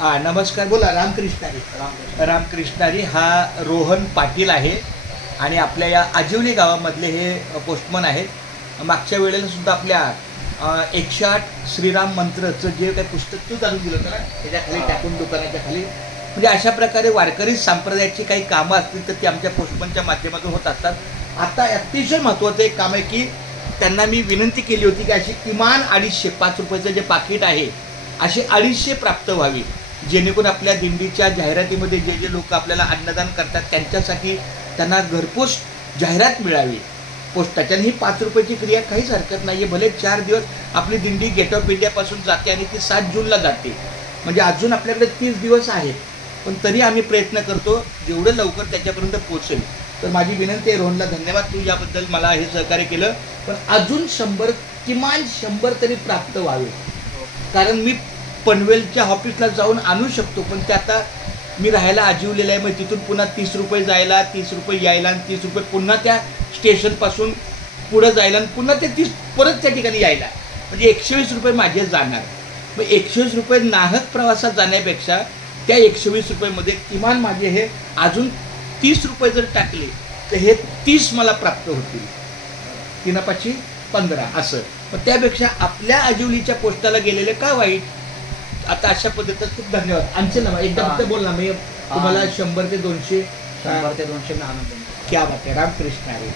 नमस्कार. बोला. रामकृष्णारी. रामकृष्णारी हा रोहन पाटील आहे आणि आपल्या या आजिवली गावामधले हे पोस्टमन आहेत. मागच्या वेळेला सुद्धा आपल्या 108 श्रीराम मंत्रचं जे काही पुस्तक तू आणून दिलं होतं ना, त्याच्या खाली टाकून दुकानाच्या खाली, म्हणजे अशा प्रकारे वारकरी संप्रदायाची काही कामं असतील तर ती आमच्या पोस्टमनच्या माध्यमातून होत असतात. आता अतिशय महत्त्वाचं एक काम आहे की त्यांना मी विनंती केली होती की अशी किमान 250 5 रुपयाचं जे पाकिट आहे असे 250 प्राप्त व्हावी, जेणेकरून आपल्या दिंडीच्या जाहिरातीमध्ये जे जे लोक आपल्याला अन्नदान करतात त्यांच्यासाठी त्यांना घरपोच जाहिरात मिळावी पोस्टाच्या. ही 5 रुपयाची क्रिया काहीच हरकत नाही आहे. भले 4 दिवस आपली दिंडी गेट ऑफ इंडियापासून जाते आणि ती 7 जूनला जाते, म्हणजे अजून आपल्याकडे 30 दिवस आहेत, पण तरी आम्ही प्रयत्न करतो जेवढं लवकर त्याच्यापर्यंत पोहोचेल. तर माझी विनंती आहे, रोहनला धन्यवाद, तू याबद्दल मला हे सहकार्य केलं, पण अजून 100 किमान 100 तरी प्राप्त व्हावे. कारण मी पनवेलच्या ऑफिसला जाऊन आणू शकतो, पण ते आता मी राहायला आजिवलेलं आहे, मग तिथून पुन्हा 30 रुपये जायला, 30 रुपये यायला आणि 30 रुपये पुन्हा त्या स्टेशनपासून पुढं जायला आणि पुन्हा ते 30 परत त्या ठिकाणी यायला, म्हणजे 120 रुपये माझे जाणार. मग 120 रुपये नाहक प्रवासात जाण्यापेक्षा त्या 120 रुपयेमध्ये किमान माझे हे अजून 30 रुपये जर टाकले तर हे 30 मला प्राप्त होतील, 3 15 असं. मग त्यापेक्षा आपल्या आजिवलीच्या पोस्टाला गेलेले का वाईट. आता अशा पद्धतीत खूप धन्यवाद. आणखी ना एकदा फक्त बोल ना, मी तुम्हाला 100 ते 200 100 ते 200 मी आणून देईन. क्या बात आहे. रामकृष्ण आहे.